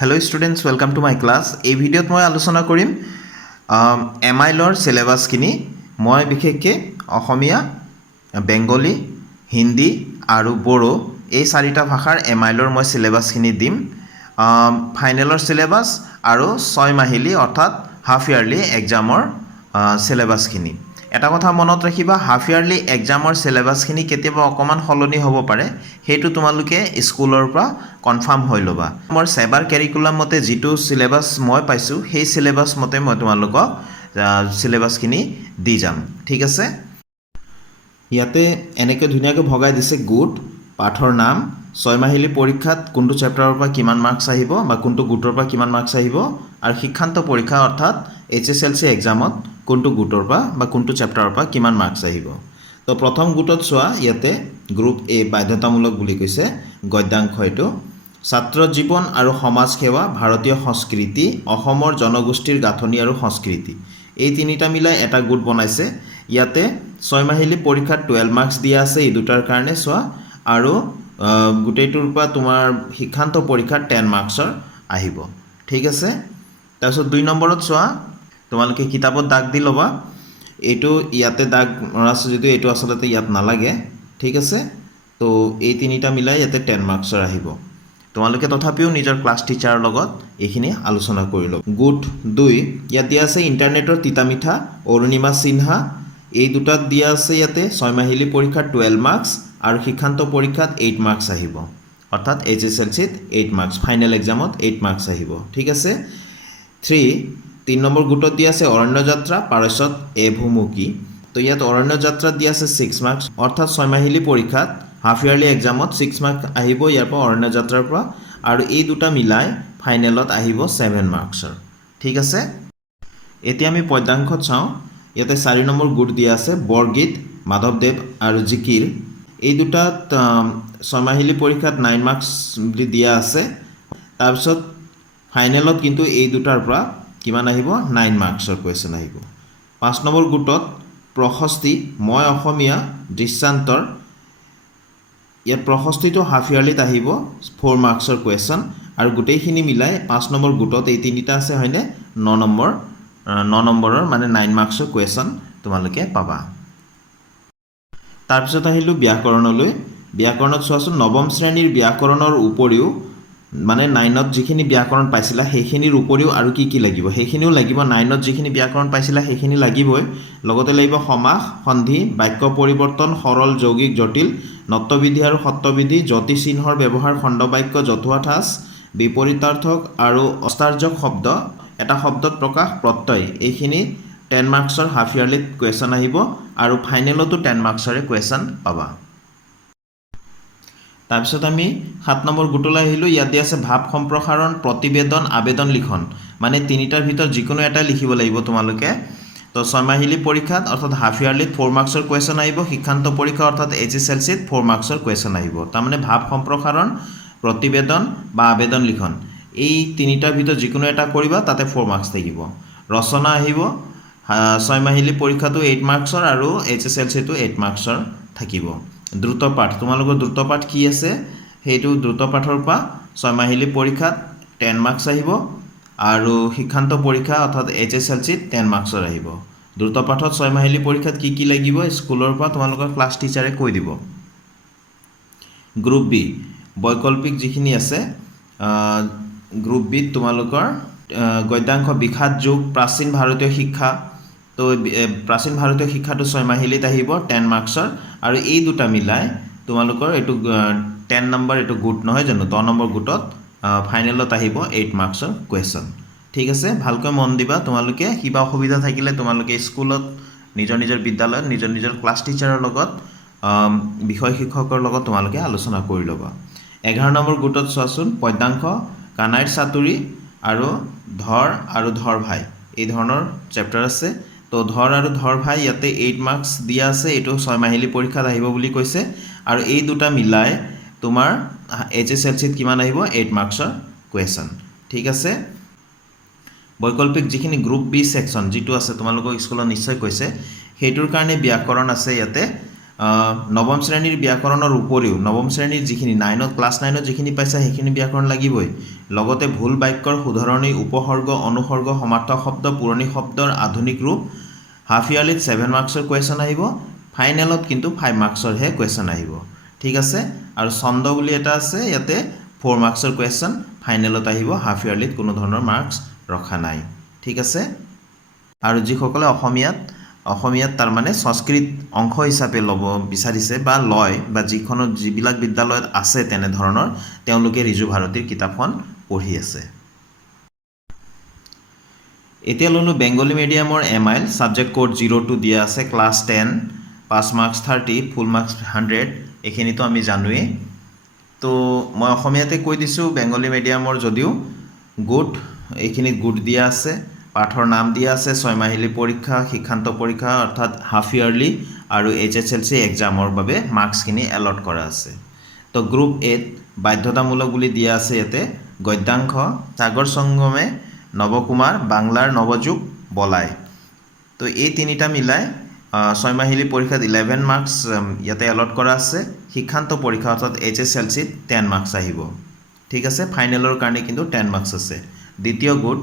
Hello students, welcome to my class. এই ভিডিঅ'ত মই আলোচনা কৰিম এমাইলৰ চিলেবাছখিনি। মই বিশেষকৈ অসমীয়া, বেংগলী, হিন্দী আৰু বড়ো এই চাৰিটা ভাষাৰ এমাইলৰ মই চিলেবাছখিনি দিম। ফাইনেলৰ চিলেবাছ আৰু 6 মাহিলী অৰ্থাৎ হাফ ইয়াৰলি এক্সামৰ চিলেবাছখিনি। এটা কথা মনত ৰাখিবা, হাফ ইয়াৰলি এক্সামৰ চিলেবাছখিনি কেতিয়াবা অকণমান সলনি হ'ব পাৰে, সেইটো তোমালোকে স্কুলৰ পৰা কনফাৰ্ম হৈ ল'বা। মোৰ সেবাৰ কেৰিকুলাম মতে যিটো চিলেবাছ মই পাইছোঁ সেই চিলেবাছ মতে মই তোমালোকক চিলেবাছখিনি দি যাম, ঠিক আছে। ইয়াতে এনেকৈ ধুনীয়াকৈ ভগাই দিছে গোট, পাঠৰ নাম, 6 মাহিলী পৰীক্ষাত কোনটো চেপ্টাৰৰ পৰা কিমান মাৰ্কছ আহিব বা কোনটো গোটৰ পৰা কিমান মাৰ্কছ আহিব, আৰু শিক্ষান্ত পৰীক্ষা অৰ্থাৎ HSLC এক্সামত কোনটো গোটৰ পৰা বা কোনটো চেপ্টাৰৰ পৰা কিমান মাৰ্কছ আহিব। তো প্ৰথম গোটত চোৱা, ইয়াতে গ্ৰুপ এ বাধ্যতামূলক বুলি কৈছে গদ্যাংশ। এইটো ছাত্ৰ জীৱন আৰু সমাজ সেৱা, ভাৰতীয় সংস্কৃতি, অসমৰ জনগোষ্ঠীৰ গাঁথনি আৰু সংস্কৃতি, এই তিনিটা মিলাই এটা গোট বনাইছে। ইয়াতে 6 মাহিলী পৰীক্ষাত 12 মাৰ্কছ দিয়া আছে এই দুটাৰ কাৰণে চোৱা, আৰু গোটেইটোৰ পৰা তোমাৰ শিক্ষান্ত পৰীক্ষাত 10 মাৰ্কছৰ আহিব, ঠিক আছে। তাৰপিছত 2 নম্বৰত চোৱা, তোমালোকে কিতাপত দাগ দি ল'বা। এইটো ইয়াতে দাগ মৰা আছে যদিও এইটো আচলতে ইয়াত নালাগে, ঠিক আছে। তো এই তিনিটা মিলাই ইয়াতে 10 মাৰ্কছৰ আহিব। তোমালোকে তথাপিও নিজৰ ক্লাছ টিচাৰৰ লগত এইখিনি আলোচনা কৰি ল'ব। গোট 2, ইয়াত দিয়া আছে ইণ্টাৰনেটৰ তিতা মিঠা, অৰুণিমা সিনহা, এই দুটাত দিয়া আছে ইয়াতে 6 মাহিলী পৰীক্ষাত 12 মাৰ্কছ আৰু শিক্ষান্ত পৰীক্ষাত 8 মাৰ্কছ আহিব, অৰ্থাৎ HSLCত 8 মাৰ্কছ, ফাইনেল এক্সামত 8 মাৰ্কছ আহিব, ঠিক আছে। 3 নম্বৰ গোটত দিয়া আছে অৰণ্য যাত্ৰা, পাৰস্যত এ ভুমুকি, তো ইয়াত অৰণ্য যাত্ৰাত দিয়া আছে 6 মাৰ্কছ, অৰ্থাৎ 6 মাহিলী পৰীক্ষাত হাফ ইয়াৰলি এক্সামত 6 মাৰ্কছ আহিব ইয়াৰ পৰা, অৰণ্য যাত্ৰাৰ পৰা, আৰু এই দুটা মিলাই ফাইনেলত আহিব 7 মাৰ্কছৰ, ঠিক আছে। এতিয়া আমি পদ্যাংশত চাওঁ। ইয়াতে 4 নম্বৰ গোট দিয়া আছে বৰগীত, মাধৱদেৱ আৰু জিকিৰ, এই দুটাত 6 মাহিলী পৰীক্ষাত 9 মাৰ্কছ বুলি দিয়া আছে। তাৰপিছত ফাইনেলত কিন্তু এই দুটাৰ পৰা কিমান আহিব, 9 মাৰ্কছৰ কুৱেশ্যন আহিব। 5 নম্বৰ গোটত প্ৰশস্তি, মই অসমীয়া, দৃষ্টান্তৰ, ইয়াত প্ৰশস্তিটো হাফ ইয়াৰলিত আহিব 4 মাৰ্কছৰ কুৱেশ্যন, আৰু গোটেইখিনি মিলাই 5 নম্বৰ গোটত এই তিনিটা আছে হয়নে, 9 নম্বৰৰ মানে 9 মাৰ্কছৰ কুৱেশ্যন তোমালোকে পাবা। তাৰপিছত আহিলোঁ ব্যাকৰণলৈ। ব্যাকৰণত চোৱাচোন, নৱম শ্ৰেণীৰ ব্যাকৰণৰ উপৰিও মানে 9ত যিখিনি ব্যাকৰণ পাইছিলা সেইখিনিৰ উপৰিও আৰু কি কি লাগিব, সেইখিনিও লাগিব। 9ত যিখিনি ব্যাকৰণ পাইছিলা সেইখিনি লাগিবই, লগতে লাগিব সমাস, সন্ধি, বাক্য পৰিৱৰ্তন, সৰল, যৌগিক, জটিল, নত্যবিধি আৰু সত্যবিধি, যতি চিহ্নৰ ব্যৱহাৰ, খণ্ডবাক্য, জতুৱা ঠাঁচ, বিপৰীতাৰ্থক আৰু অস্তাৰ্যক শব্দ, এটা শব্দত প্ৰকাশ, প্ৰত্যয়, এইখিনি 10 মাৰ্কছৰ হাফ ইয়াৰলিত কুৱেশ্যন আহিব, আৰু ফাইনেলতো 10 মাৰ্কছৰে কুৱেশ্যন পাবা। তাৰপিছত আমি 7 নম্বৰ গোটলৈ আহিলোঁ। ইয়াত দিয়া আছে ভাৱ সম্প্ৰসাৰণ, প্ৰতিবেদন, আবেদন লিখন, মানে তিনিটাৰ ভিতৰত যিকোনো এটা লিখিব লাগিব তোমালোকে। তো 6 মাহিলী পৰীক্ষাত অৰ্থাৎ হাফ ইয়াৰলিত 4 মাৰ্কছৰ কুৱেশ্যন আহিব, শিক্ষান্ত পৰীক্ষা অৰ্থাৎ HSLCত 4 মাৰ্কছৰ কুৱেশ্যন আহিব। তাৰমানে ভাৱ সম্প্ৰসাৰণ, প্ৰতিবেদন বা আবেদন লিখন, এই তিনিটাৰ ভিতৰত যিকোনো এটা কৰিবা, তাতে 4 মাৰ্কছ থাকিব। ৰচনা আহিব, 6 মাহিলী পৰীক্ষাটো 8 মাৰ্কছৰ আৰু HSLCটো 8 মাৰ্কছৰ থাকিব। দ্ৰুতপাঠ, তোমালোকৰ দ্ৰুতপাঠ কি আছে সেইটো দ্ৰুতপাঠৰ পৰা 6 মাহিলী পৰীক্ষাত 10 মাৰ্কছ আহিব, আৰু শিক্ষান্ত পৰীক্ষা অৰ্থাৎ HSLCত 10 মাৰ্কছৰ আহিব। দ্ৰুতপাঠত 6 মাহিলী পৰীক্ষাত কি কি লাগিব স্কুলৰ পৰা তোমালোকৰ ক্লাছ টিচাৰে কৈ দিব। গ্ৰুপ বি, বৈকল্পিক যিখিনি আছে, গ্ৰুপ বিত তোমালোকৰ গদ্যাংশ, বিষাদ যুগ, প্ৰাচীন ভাৰতীয় শিক্ষা, তো প্ৰাচীন ভাৰতীয় শিক্ষাটো 6 মাহিলীত আহিব 10 মাৰ্কছৰ, আৰু এই দুটা মিলাই তোমালোকৰ এইটো 10 নম্বৰ এইটো গোট নহয় জানো, 10 নম্বৰ গোটত ফাইনেলত আহিব 8 মাৰ্কছৰ কুৱেশ্যন, ঠিক আছে। ভালকৈ মন দিবা। তোমালোকে কিবা অসুবিধা থাকিলে তোমালোকে স্কুলত নিজৰ নিজৰ বিদ্যালয়ত নিজৰ নিজৰ ক্লাছ টিচাৰৰ লগত, বিষয় শিক্ষকৰ লগত তোমালোকে আলোচনা কৰি ল'বা। 11 নম্বৰ গোটত চোৱাচোন, পদ্যাংশ, কানাইৰ চাতুৰি আৰু ধৰ ভাই, এই ধৰণৰ চেপ্টাৰ আছে। তো ধৰ আৰু ধৰ ভাই ইয়াতে 8 মাৰ্কছ দিয়া আছে, এইটো 6 মাহিলী পৰীক্ষাত আহিব বুলি কৈছে, আৰু এই দুটা মিলাই তোমাৰ HSLCত কিমান আহিব, 8 মাৰ্কছৰ কুৱেশ্যন, ঠিক আছে। বৈকল্পিক যিখিনি গ্ৰুপ বি ছেকশ্যন যিটো আছে তোমালোকক স্কুলত নিশ্চয় কৈছে, সেইটোৰ কাৰণে ব্যাকৰণ আছে ইয়াতে নৱম শ্ৰেণীৰ ব্যাকৰণৰ উপৰিও নৱম শ্ৰেণীৰ যিখিনি ক্লাছ 9ত যিখিনি পাইছা সেইখিনি ব্যাকৰণ লাগিবই লগতে ভুল বাক্যৰ শুধৰণি উপসৰ্গ অনুসৰ্গ সমাৰ্থক শব্দ পুৰণি শব্দৰ আধুনিক ৰূপ হাফ ইয়াৰলিত 7 মাৰ্কছৰ কুৱেশ্যন আহিব ফাইনেলত কিন্তু 5 মাৰ্কছৰহে কুৱেশ্যন আহিব ঠিক আছে আৰু ছন্দ বুলি এটা আছে ইয়াতে 4 মাৰ্কছৰ কুৱেশ্যন ফাইনেলত আহিব হাফ ইয়াৰলিত কোনো ধৰণৰ মাৰ্কছ ৰখা নাই ঠিক আছে আৰু যিসকলে অসমীয়াত তাৰ মানে সংস্কৃত অংশ হিচাপে ল'ব বিচাৰিছে বা লয় বা যিবিলাক বিদ্যালয়ত আছে তেনে ধৰণৰ তেওঁলোকে ৰিজু ভাৰতীৰ কিতাপখন পঢ়ি আছে এতিয়া ললো বেংগলী মিডিয়ামৰ এমআইএল সাবজেক্ট কোড 02 দিয়া আছে ক্লাছ 10 পাস মাৰ্কস 30 ফুল মাৰ্কস 100 এখিনি তো আমি জানোৱে তো মই অসমীয়াতে কৈ দিছো বেংগলী মিডিয়ামৰ যদিও গুড এখিনি গুড দিয়া আছে পাঠৰ নাম দিয়া আছে 6 মাহিলী পৰীক্ষা শিক্ষান্ত পৰীক্ষা অৰ্থাৎ হাফ ইয়াৰলি আৰু এইচএসএলসি এক্সামৰ বাবে মাৰ্কস খিনি এলট কৰা আছে তো গ্ৰুপ 8 বাধ্যতামূলক বুলি দিয়া আছে ইয়াতে গদ্যাংশ সাগৰ সংগমে নৱকুমাৰ বাংলাৰ নৱযুগ বলাই তো এই তিনিটা মিলাই 6 মাহিলী পৰীক্ষাত 11 মাৰ্কস ইয়াতে এলট কৰা আছে শিক্ষান্ত পৰীক্ষা অৰ্থাৎ এইচএসএলসি 10 মাৰ্কস আহিব ঠিক আছে ফাইনেলৰ কাৰণে কিন্তু 10 মাৰ্কস আছে দ্বিতীয় গুড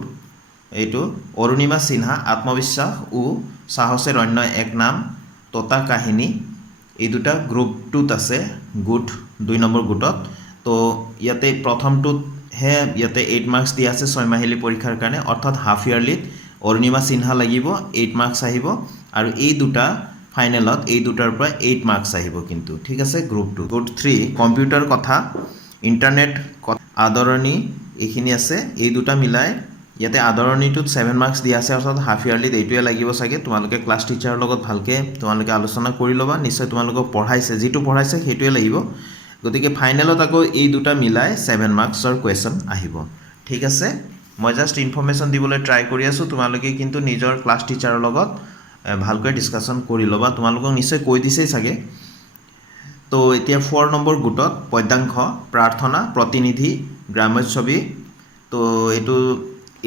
এইটো অৰুণিমা সিনহা আত্মবিশ্বাস ও সাহসেৰ অন্য এক নাম তোতা কাহিনী এই দুটা গ্ৰুপ 2ত আছে গুড 2 নম্বৰ গুটত তো ইয়াতে প্ৰথমটোত হে ইয়াতে 8 মাৰ্কস দিয়া আছে 6 মাহিলী পৰীক্ষাৰ কাৰণে অৰ্থাৎ হাফ ইয়াৰলিত অৰুণিমা সিনহা লাগিব 8 মাৰ্কস আহিব আৰু এই দুটা ফাইনেলত এই দুটাৰ পৰা 8 মাৰ্কস আহিব কিন্তু ঠিক আছে গ্ৰুপ 2 গুড 3 কম্পিউটাৰ কথা ইন্টাৰনেট আদৰণী এখিনি আছে এই দুটা মিলাই ইয়াতে আদৰণীটোত 7 মাৰ্কস দিয়া আছে অৰ্থাৎ হাফ ইয়াৰলিত এইটোৱে লাগিব সাগে তোমালোকে ক্লাস টিচাৰৰ লগত ভালকে তোমালোকে আলোচনা কৰি লবা নিশ্চয় তোমালোকক পঢ়াইছে যেটো পঢ়াইছে সেইটোৱে লাগিব গতিকে ফাইনেলত আকৌ এই দুটা মিলাই 7 মাৰ্কসৰ কুৱেশ্যন আহিব ঠিক আছে মই জাস্ট ইনফৰমেশন দিবলৈ ট্ৰাই কৰি আছো তোমালোকে কিন্তু নিজৰ ক্লাস টিচাৰৰ লগত ভালকৈ ডিসকাশন কৰি লবা তোমালোকক নিশ্চয় কৈ দিছেই সাগে তো এতিয়া 4 নম্বৰ গুটত পদ্যাংশ প্ৰাৰ্থনা প্ৰতিনিধি গ্ৰাম্যছবি তো এটো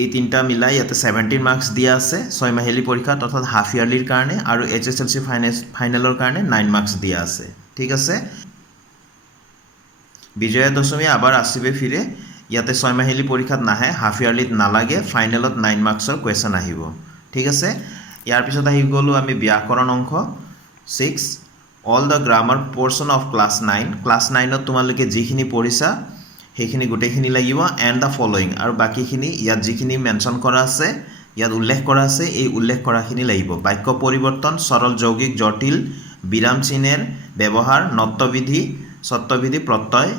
এই তিনটা মিলাই ইয়াতে 17 মাৰ্কস দিয়া আছে 6 মাহিলী পৰীক্ষাত অৰ্থাৎ হাফ ইয়াৰলিৰ কাৰণে আৰু এইচএসএলসি ফাইনেলৰ কাৰণে 9 মাৰ্কস দিয়া আছে ঠিক আছে বিজয়া দশমী আবাৰ আসিবে ফিৰে ইয়াতে 6 মাহিলী পৰীক্ষাত নাহে হাফ ইয়াৰলিত নালাগে ফাইনেলত 9 মাৰ্কসৰ কুৱেশ্যন আহিব ঠিক আছে ইয়াৰ পিছত আহি গলো আমি ব্যাকৰণ অংশ 6 all the grammar portion of class 9 class 9ত তোমালোকে যিখিনি পঢ়িছা সেইখিনি গোটেইখিনি লাগিব এন্ড দ্য ফলোইং আৰু বাকিখিনি ইয়াত যিখিনি মেনশন কৰা আছে ইয়াত উল্লেখ কৰা আছে এই উল্লেখ কৰাখিনি লাগিব বাক্য পৰিৱৰ্তন সৰল যৌগিক জটিল বিৰাম চিহ্নৰ ব্যৱহাৰ নত্যবিধি সত্যবিধি প্ৰত্যয়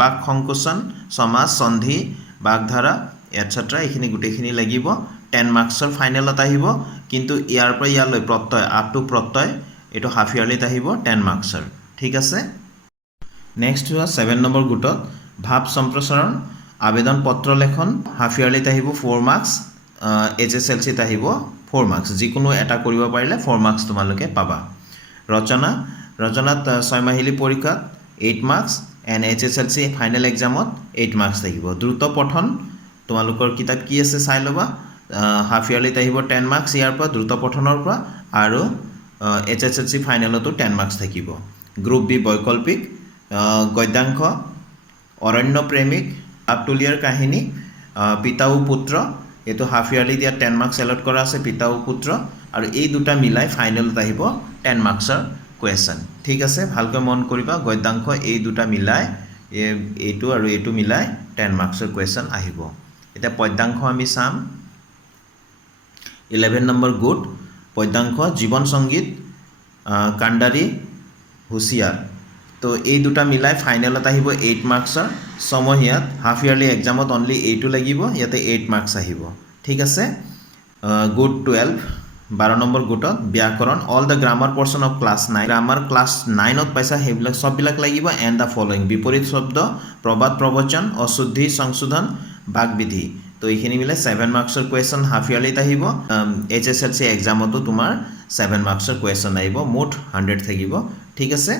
বাক সংকোচন সমাজ সন্ধি বাগধাৰা এটসেট্ৰা এখিনি গোটেইখিনি লাগিব 10 মাৰ্কসৰ ফাইনেলত আহিব কিন্তু ইয়াৰ পৰা ইয়ালৈ প্ৰত্যয় আপ টু প্ৰত্যয় এটো হাফ ইয়াৰলিত আহিব 10 মাৰ্কসৰ ঠিক আছে নেক্সট হোৱা 7 নম্বৰ গুটত ভাব সম্প্ৰসাৰণ আবেদন পত্ৰ লেখন হাফ ইয়াৰলিত আহিব 4 মাৰ্কস এইচএসএলসিত আহিব 4 মাৰ্কস যিকোনো এটা কৰিব পাৰিলে 4 মাৰ্কস তোমালোকে পাবা ৰচনাত 6 মাহিলী পৰীক্ষাত 8 মাৰ্কস এন্ড এইচএসএলসি ফাইনেল এক্সামত 8 মাৰ্কস থাকিব দ্ৰুত পঠন তোমালোকৰ কিতাপ কি আছে চাই লবা হাফ ইয়াৰলিত আহিব 10 মাৰ্কস ইয়াৰ পৰা দ্ৰুত পঠনৰ পৰা আৰু এইচএসএলসি ফাইনেলতো 10 মাৰ্কস থাকিব গ্ৰুপ বি বৈকল্পিক গদ্যাংশ অৰণ্য প্ৰেমিক আপটুলিয়াৰ কাহিনী পিতা ও পুত্ৰ এটো হাফ ইয়াৰলি দিয়া 10 মাৰ্কস এলট কৰা আছে পিতা ও পুত্ৰ আৰু এই দুটা মিলাই ফাইনেলত আহিব 10 মাৰ্কসৰ কুৱেশ্যন ঠিক আছে ভালকৈ মন কৰিবা গদ্যাংশ এই দুটা মিলাই এইটো আৰু এইটো মিলাই 10 মাৰ্কসৰ কুৱেশ্যন আহিব এটা পদ্যাংশ আমি চাম 11 নম্বৰ গুড পদ্যাংশ জীৱন সংগীত কাণ্ডাৰী হুঁচিয়াৰ তো এই দুটা মিলাই ফাইনেলত আহিব 8 মাৰ্কসৰ সমহিয়াত হাফ ইয়াৰলি এক্সামত অনলি এইটো লাগিব ইয়াতে 8 মাৰ্কস আহিব ঠিক আছে গুড 12 নম্বৰ গুটত ব্যাকৰণ all the grammar portion of class 9 grammar class 9ত পাইছা হেবিলাক সববিলাক লাগিব এন্ড দ্য ফলোইং বিপৰীত শব্দ প্ৰবাদ প্ৰবচন অশুদ্ধি সংশোধন বাকবিধি তো এইখিনি মিলাই 7 মাৰ্কসৰ কুৱেশ্যন হাফ ইয়াৰলিত আহিব এইচএসএলসি এক্সামতো তোমাৰ 7 মাৰ্কসৰ কুৱেশ্যন আহিব মুঠ 100 থাকিব ঠিক আছে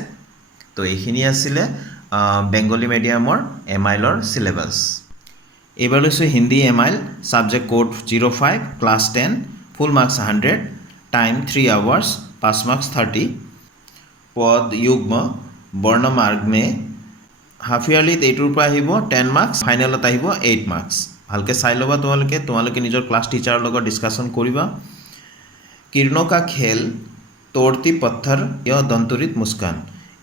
তো এইখিনি আছিল বেংগলী মিডিয়ামৰ এমআইলৰ সিলেবাস এবাৰ লৈছো হিন্দী এমআইল সাবজেক্ট কোড 05 ক্লাস 10 ফুল মাৰ্কস 100 টাইম 3 আওয়াৰ্স পাস মাৰ্কস 30 পদ যুগ্ম বৰ্ণমাৰ্গ মে হাফ ইয়াৰলিত এইটোৰ পৰা আহিব 10 মাৰ্কছ, ফাইনেলত আহিব 8 মাৰ্কছ। ভালকৈ চাই ল'বা তোমালোকে নিজৰ ক্লাছ টিচাৰৰ লগত ডিছকাশ্যন কৰিবা। কিৰ্ণো কা খেল তোড়তি পত্থৰ য় দন্তৰিত মুস্কান,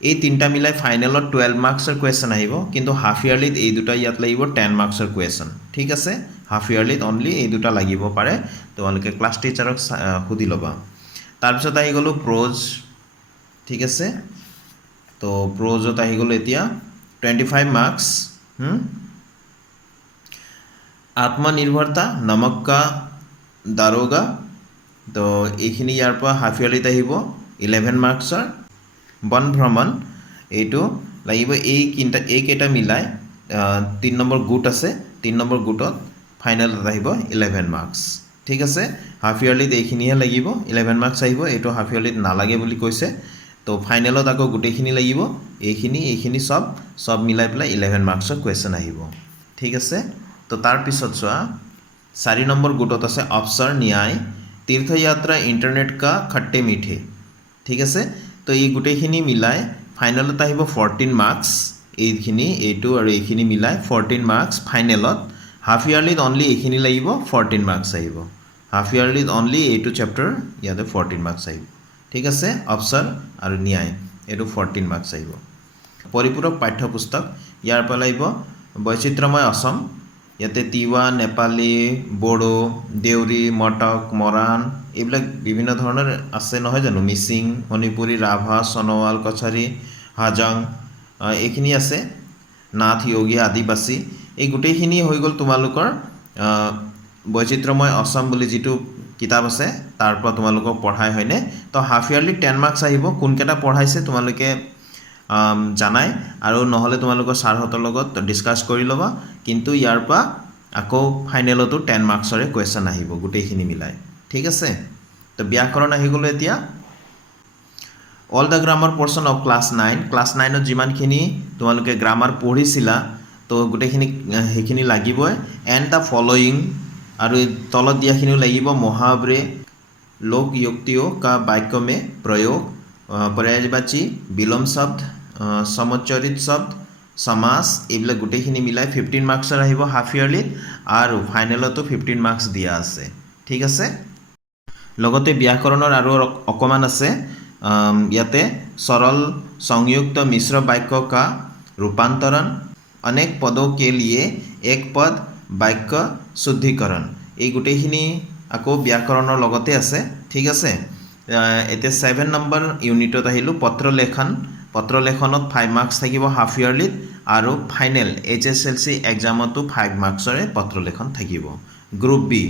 এই তিনিটা মিলাই ফাইনেলত 12 মাৰ্কছৰ কুৱেশ্যন আহিব, কিন্তু হাফ ইয়াৰলিত এই দুটা ইয়াত লাগিব 10 মাৰ্কছৰ কুৱেশ্যন। ঠিক আছে, হাফ ইয়াৰলিত অনলি এই দুটা লাগিব পাৰে, তোমালোকে ক্লাছ টিচাৰক সুধি ল'বা। তাৰপিছত আহি গ'লোঁ প্ৰ'জ। ঠিক আছে, তো প্ৰ'জত আহি গ'লোঁ এতিয়া 25 মাৰ্কছ। আত্মনিৰ্ভৰতা নমক কা দাৰোগা, তো এইখিনি ইয়াৰ পৰা হাফ ইয়াৰলিত আহিব 11 মাৰ্কছৰ। বন ভ্ৰমণ এইটো লাগিব, এইকেইটা মিলাই 3 নম্বৰ গোট আছে, 3 নম্বৰ গোটত ফাইনেলত আহিব 11 মাৰ্কছ। ঠিক আছে, হাফ ইয়াৰলিত এইখিনিহে লাগিব, 11 মাৰ্কছ আহিব, এইটো হাফ ইয়াৰলিত নালাগে বুলি কৈছে। তো ফাইনেলত আকৌ গোটেইখিনি লাগিব, এইখিনি চব মিলাই পেলাই 11 মাৰ্কছৰ কুৱেশ্যন আহিব। ঠিক আছে, তো তাৰপিছত চোৱা 4 নম্বৰ গোটত আছে অৱসৰ ন্যায় তীৰ্থযাত্ৰা ইণ্টাৰনেট কা খট্টে মিঠে। ঠিক আছে, তো এই গোটেইখিনি মিলাই ফাইনেলত আহিব 14 মাৰ্কছ, এইটো আৰু এইখিনি মিলাই 14 মাৰ্কছ ফাইনেলত। হাফ ইয়াৰলিত অনলি এইখিনি লাগিব, 14 মাৰ্কছ আহিব। হাফ ইয়াৰলিত অনলি এইটো চেপ্টাৰ ইয়াতে 14 মাৰ্কছ আহিব। ঠিক আছে, অৱসৰ আৰু ন্যায় এইটো 14 মাৰ্কছ আহিব। পৰিপূৰক পাঠ্যপুস্তক ইয়াৰ পৰা লাগিব বৈচিত্ৰ্যময় অসম, ইয়াতে তিৱা, নেপালী, বড়ো, দেউৰী, মটক, মৰাণ এইবিলাক বিভিন্ন ধৰণৰ আছে নহয় জানো, মিচিং, মণিপুৰী, ৰাভা, সোণোৱাল, কছাৰী, হাজং এইখিনি আছে, নাথ, য়োগী, আদিবাসী, এই গোটেইখিনি হৈ গ'ল তোমালোকৰ বৈচিত্ৰ্যময় অসম বুলি যিটো কিতাপ আছে তাৰ পৰা তোমালোকক পঢ়াই হয়নে। তো হাফ ইয়াৰলি 10 মাৰ্কছ আহিব, কোনকেইটা পঢ়াইছে তোমালোকে জানাই, আৰু নহ'লে তোমালোকৰ ছাৰহঁতৰ লগত ডিছকাছ কৰি ল'বা। কিন্তু ইয়াৰ পৰা আকৌ ফাইনেলতো 10 মাৰ্কছৰে কুৱেশ্যন আহিব গোটেইখিনি মিলাই। ঠিক আছে, তো ব্যাকৰণ আহি গ'লোঁ এতিয়া। All the grammar portion of class 9, class 9ত যিমানখিনি তোমালোকে গ্ৰামাৰ পঢ়িছিলা তো গোটেইখিনি সেইখিনি লাগিবই। এণ্ড দ্য ফল'য়িং, আৰু তলত দিয়াখিনিও লাগিব। মহাৱৰে লোকযুক্তিও কা বাক্য মে প্ৰয়োগ, পৰ্যায়বাচী, বিলোম শব্দ, সমচ্চৰিত শব্দ, সমাস, এইবিলাক গোটেইখিনি মিলাই 15 মাৰ্কছৰ আহিব হাফ ইয়াৰলিত, আৰু ফাইনেলতো 15 মাৰ্কছ দিয়া আছে। ঠিক আছে, লগতে ব্যাকৰণৰ আৰু অকণমান আছে ইয়াতে। সৰল সংযুক্ত মিশ্ৰ বাক্য কা ৰূপান্তৰণ, অনেক পদো কে লিয়ে এক পদ বাক্য শুদ্ধিকৰণ, এই গোটেইখিনি আকৌ ব্যাকৰণৰ লগতে আছে। ঠিক আছে, এতিয়া 7 নম্বৰ ইউনিটত আহিলোঁ পত্ৰ লেখনত 5 মাৰ্কছ থাকিব হাফ ইয়াৰলিত, আৰু ফাইনেল HSLC এক্সামতো 5 মাৰ্কছৰে পত্ৰ লেখন থাকিব। গ্ৰুপ বি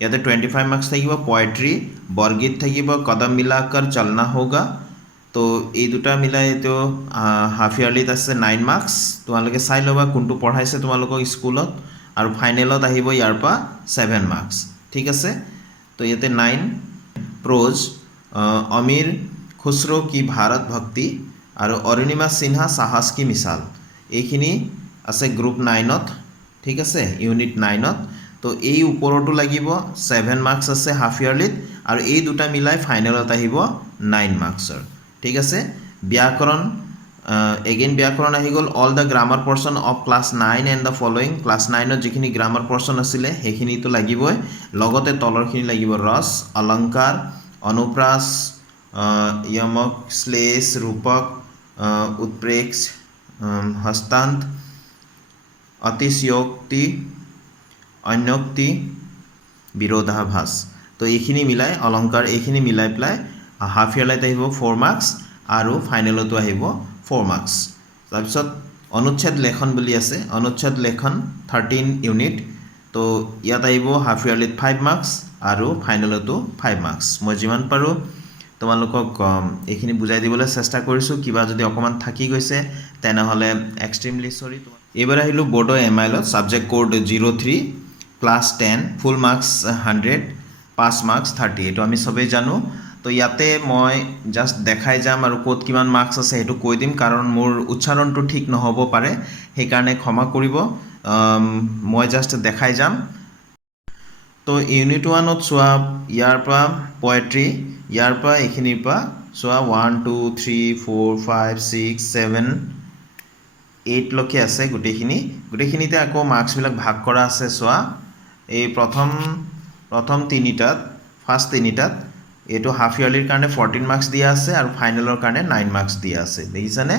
ইয়াতে 25 মাৰ্কছ থাকিব। পয়েট্ৰি, বৰগীত থাকিব, কদম মিলাকৰ চলনা হোগা, তো এই দুটা মিলাই এইটো হাফ ইয়াৰলিত আছে 9 মাৰ্কছ। তোমালোকে চাই ল'বা কোনটো পঢ়াইছে তোমালোকক স্কুলত, আৰু ফাইনেলত আহিব ইয়াৰ পৰা 7 মাৰ্কছ। ঠিক আছে, তো ইয়াতে 9। প্ৰ'জ অমীৰ খুচৰো কি ভাৰত ভক্তি, আৰু অৰুণিমা সিনহা সাহস কি মিছাল, এইখিনি আছে গ্ৰুপ 9ত। ঠিক আছে, ইউনিট 9ত। তো এই ওপৰতো লাগিব 7 মাৰ্কছ আছে হাফ ইয়াৰলিত, আৰু এই দুটা মিলাই ফাইনেলত আহিব 9 মাৰ্কছৰ। ঠিক আছে, ব্যাকৰণ এগেইন ব্যাকৰণ আহি গ'ল। All the grammar portion of class 9 and the following, class 9ত যিখিনি গ্ৰামাৰ পৰ্চন আছিলে সেইখিনিতো লাগিবই, লগতে তলৰখিনি লাগিব। ৰস, অলংকাৰ, অনুপ্ৰাস, যমক, শ্লেষ, ৰূপক, উৎপ্ৰেক্ষ, হস্তান্ত, অতিশয়োক্তি, অন্যোক্তি, বিৰোধাভাস, তো এইখিনি মিলাই অলংকাৰ এইখিনি মিলাই পেলাই হাফ ইয়াৰলিত আহিব 4 মাৰ্কছ, আৰু ফাইনেলতো আহিব 4 মাৰ্কছ। তাৰপিছত অনুচ্ছেদ লেখন বুলি আছে, অনুচ্ছেদ লেখন 13 ইউনিট, তো ইয়াত আহিব হাফ ইয়াৰলিত 5 মাৰ্কছ, আৰু ফাইনেলতো 5 মাৰ্কছ। মই যিমান পাৰোঁ তোমালোকক এইখিনি বুজাই দিবলৈ চেষ্টা কৰিছোঁ, কিবা যদি অকণমান থাকি গৈছে তেনেহ'লে এক্সট্ৰিমলি চৰি। এইবাৰ আহিলোঁ বড়ো MILত, ছাবজেক্ট কোড 03, ক্লাছ 10, ফুল মাৰ্কছ 100, 5 মাৰ্কছ 30, এইটো আমি চবেই জানো। তো ইয়াতে মই জাষ্ট দেখাই যাম, আৰু ক'ত কিমান মাৰ্কছ আছে সেইটো কৈ দিম, কাৰণ মোৰ উচ্চাৰণটো ঠিক নহ'ব পাৰে, সেইকাৰণে ক্ষমা কৰিব, মই জাষ্ট দেখাই যাম। তো ইউনিট 1ত চোৱা, ইয়াৰ পৰা পয়েট্ৰি, ইয়াৰ পৰা এইখিনিৰ পৰা চোৱা 1 2 3 4 5 6 7 8 লকে আছে গোটেইখিনিতে আকৌ মাৰ্কছবিলাক ভাগ কৰা আছে চোৱা এই প্ৰথম তিনিটাত ফাৰ্ষ্ট তিনিটাত এইটো হাফ ইয়াৰলিৰ কাৰণে 14 মাৰ্কছ দিয়া আছে আৰু ফাইনেলৰ কাৰণে 9 মাৰ্কছ দিয়া আছে দেখিছানে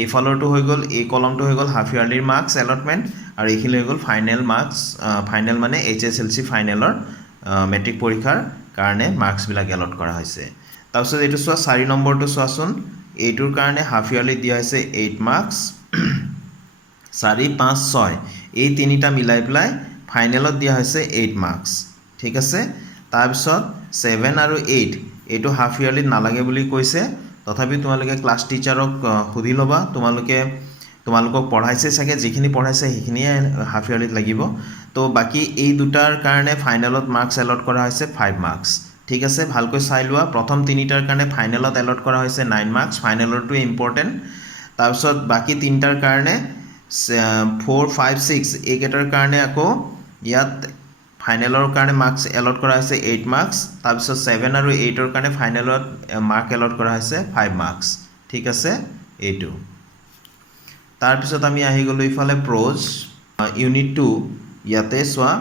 এই ফলৰটো হৈ গ'ল এই কলমটো হৈ গ'ল হাফ ইয়াৰলিৰ মাৰ্কছ এলটমেণ্ট আৰু এইখিনি হৈ গ'ল ফাইনেল মাৰ্কছ ফাইনেল মানে HSLC ফাইনেলৰ মেট্ৰিক পৰীক্ষাৰ কাৰণে মাৰ্কছবিলাক এলট কৰা হৈছে তাৰপিছত এইটো চোৱা 4 নম্বৰটো চোৱাচোন এইটোৰ কাৰণে হাফ ইয়াৰলি দিয়া হৈছে 8 মাৰ্কছ 4 5 6 এই তিনিটা মিলাই পেলাই ফাইনেলত দিয়া হৈছে 8 মাৰ্কছ ঠিক আছে তাৰপিছত 7 আৰু 8 এইটো হাফ ইয়াৰলিত নালাগে বুলি কৈছে তথাপি তোমালোকে ক্লাছ টিচাৰক সুধি ল'বা তোমালোকক পঢ়াইছে চাগে যিখিনি পঢ়াইছে সেইখিনিয়ে হাফ ইয়াৰলিত লাগিব তো বাকি এই দুটাৰ কাৰণে ফাইনেলত মাৰ্কছ এলট কৰা হৈছে 5 মাৰ্কছ ঠিক আছে ভালকৈ চাই লোৱা প্ৰথম তিনিটাৰ কাৰণে ফাইনেলত এলট কৰা হৈছে 9 মাৰ্কছ ফাইনেলৰটো ইম্পৰ্টেণ্ট তাৰপিছত বাকি তিনিটাৰ কাৰণে 4 5 6 এইকেইটাৰ কাৰণে আকৌ ইয়াত ফাইনেলৰ কাৰণে মাৰ্কছ এলট কৰা হৈছে 8 মাৰ্কছ তাৰপিছত 7 আৰু 8 ৰ কাৰণে ফাইনেলত মাৰ্ক এলট কৰা হৈছে 5 মাৰ্কছ ঠিক আছে এইটো তাৰপিছত আমি আহি গ'লো ইফালে প্ৰ'জ ইউনিট 2 ইয়াতে চোৱা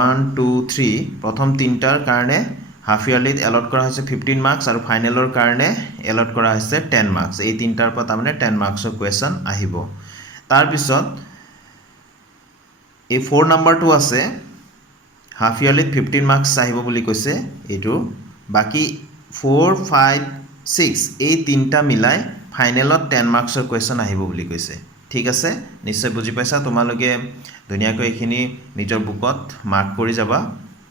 1 2 3 প্ৰথম তিনিটাৰ কাৰণে হাফ ইয়াৰলিত এলট কৰা হৈছে 15 মাৰ্কছ আৰু ফাইনেলৰ কাৰণে এলট কৰা হৈছে 10 মাৰ্কছ এই তিনিটাৰ পৰা তাৰমানে 10 মাৰ্কছৰ কুৱেশ্যন আহিব তাৰপিছত এই 4 নম্বৰটো আছে হাফ ইয়াৰলিত 15 মাৰ্কছ আহিব বুলি কৈছে এইটো বাকি 4 5 6 এই তিনিটা মিলাই ফাইনেলত 10 মাৰ্কছৰ কুৱেশ্যন আহিব বুলি কৈছে ঠিক আছে নিশ্চয় বুজি পাইছা তোমালোকে ধুনীয়াকৈ এইখিনি নিজৰ বুকত মাৰ্ক কৰি যাবা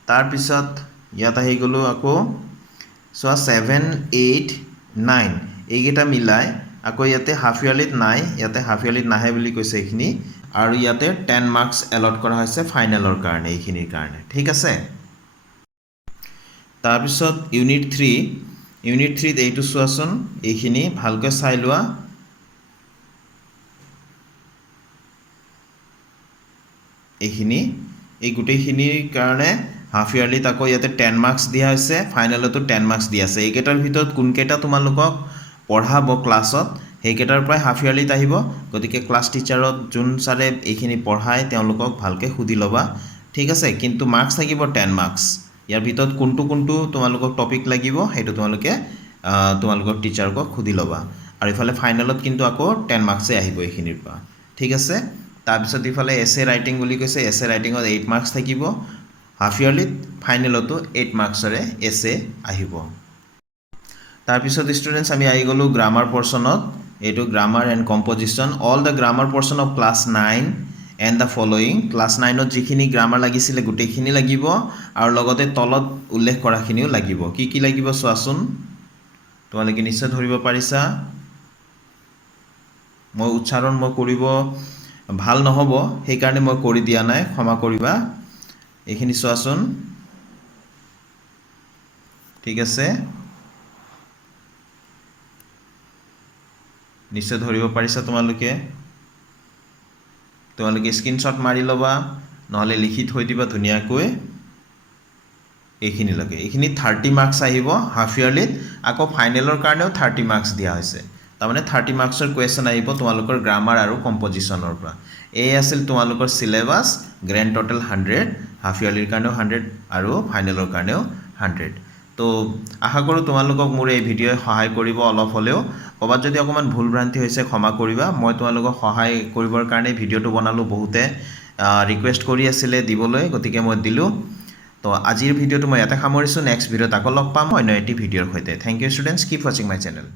তাৰপিছত ইয়াত আহি গ'লো আকৌ চোৱা 7 8 9 এইকেইটা মিলাই আকৌ ইয়াতে হাফ ইয়াৰলিত নাই ইয়াতে হাফ ইয়াৰলিত নাহে বুলি কৈছে এইখিনি আৰু ইয়াতে 10 মাৰ্কছ এলট কৰা হৈছে ফাইনেলৰ কাৰণে এইখিনিৰ কাৰণে ঠিক আছে তাৰপিছত ইউনিট 3ত এইটো চোৱাচোন এইখিনি ভালকৈ চাই লোৱা এইখিনি এই গোটেইখিনিৰ কাৰণে হাফ ইয়াৰলিত আকৌ ইয়াতে 10 মাৰ্কছ দিয়া হৈছে ফাইনেলতো 10 মাৰ্কছ দিয়া আছে এইকেইটাৰ ভিতৰত কোনকেইটা তোমালোকক পঢ়াব ক্লাছত সেইকেইটাৰ পৰাই হাফ ইয়াৰলিত আহিব গতিকে ক্লাছ টিচাৰত যোন ছাৰে এইখিনি পঢ়ায় তেওঁলোকক ভালকৈ সুধি ল'বা ঠিক আছে কিন্তু মাৰ্কছ থাকিব 10 মাৰ্কছ ইয়াৰ ভিতৰত কোনটো তোমালোকক টপিক লাগিব সেইটো তোমালোকৰ টিচাৰক সুধি ল'বা আৰু ইফালে ফাইনেলত কিন্তু আকৌ 10 মাৰ্কছে আহিব এইখিনিৰ পৰা ঠিক আছে তাৰপিছত ইফালে এছে ৰাইটিং বুলি কৈছে এছে ৰাইটিঙত 8 মাৰ্কছ থাকিব হাফ ইয়াৰলিত ফাইনেলতো 8 মাৰ্কছৰে এছে আহিব তাৰপিছত ষ্টুডেণ্টছ আমি আহি গ'লো গ্ৰামাৰ পৰ্চনত এইটো grammar and composition all the grammar portion of class 9 and the following class 9ত যিখিনি গ্ৰামাৰ লাগিছিলে গোটেইখিনি লাগিব আৰু লগতে তলত উল্লেখ কৰাখিনিও লাগিব কি লাগিব চোৱাচোন তোমালোকে নিশ্চয় ধৰিব পাৰিছা মই উচ্চাৰণ কৰিব ভাল নহ'ব সেইকাৰণে মই কৰি দিয়া নাই ক্ষমা কৰিবা এইখিনি চোৱাচোন ঠিক আছে নিশ্চয় ধৰিব পাৰিছা তোমালোকে স্ক্ৰীনশ্বট মাৰি ল'বা নহ'লে লিখি থৈ দিবা ধুনীয়াকৈ এইখিনিলৈকে এইখিনি 30 মাৰ্কছ আহিব হাফ ইয়াৰলিত আকৌ ফাইনেলৰ কাৰণেও 30 মাৰ্কছ দিয়া হৈছে তাৰমানে 30 মাৰ্কছৰ কুৱেশ্যন আহিব তোমালোকৰ গ্ৰামাৰ আৰু কম্পজিশ্যনৰ পৰা এই আছিল তোমালোকৰ চিলেবাছ গ্ৰেণ্ড টোটেল 100 হাফ ইয়াৰলিৰ কাৰণেও 100 আৰু ফাইনেলৰ কাৰণেও 100 তো আশা কৰোঁ তোমালোকক মোৰ এই ভিডিঅ'ই সহায় কৰিব অলপ হ'লেও ক'ৰবাত যদি অকণমান ভুল ভ্ৰান্তি হৈছে ক্ষমা কৰিবা মই তোমালোকক সহায় কৰিবৰ কাৰণে ভিডিঅ'টো বনালোঁ বহুতে ৰিকুৱেষ্ট কৰি আছিলে দিবলৈ গতিকে মই দিলোঁ তো আজিৰ ভিডিঅ'টো মই ইয়াতে সামৰিছোঁ নেক্সট ভিডিঅ'ত আকৌ লগ পাম অন্য এটি ভিডিঅ'ৰ সৈতে থেংক ইউ ষ্টুডেণ্টছ কিপ ৱাচিং মাই চেনেল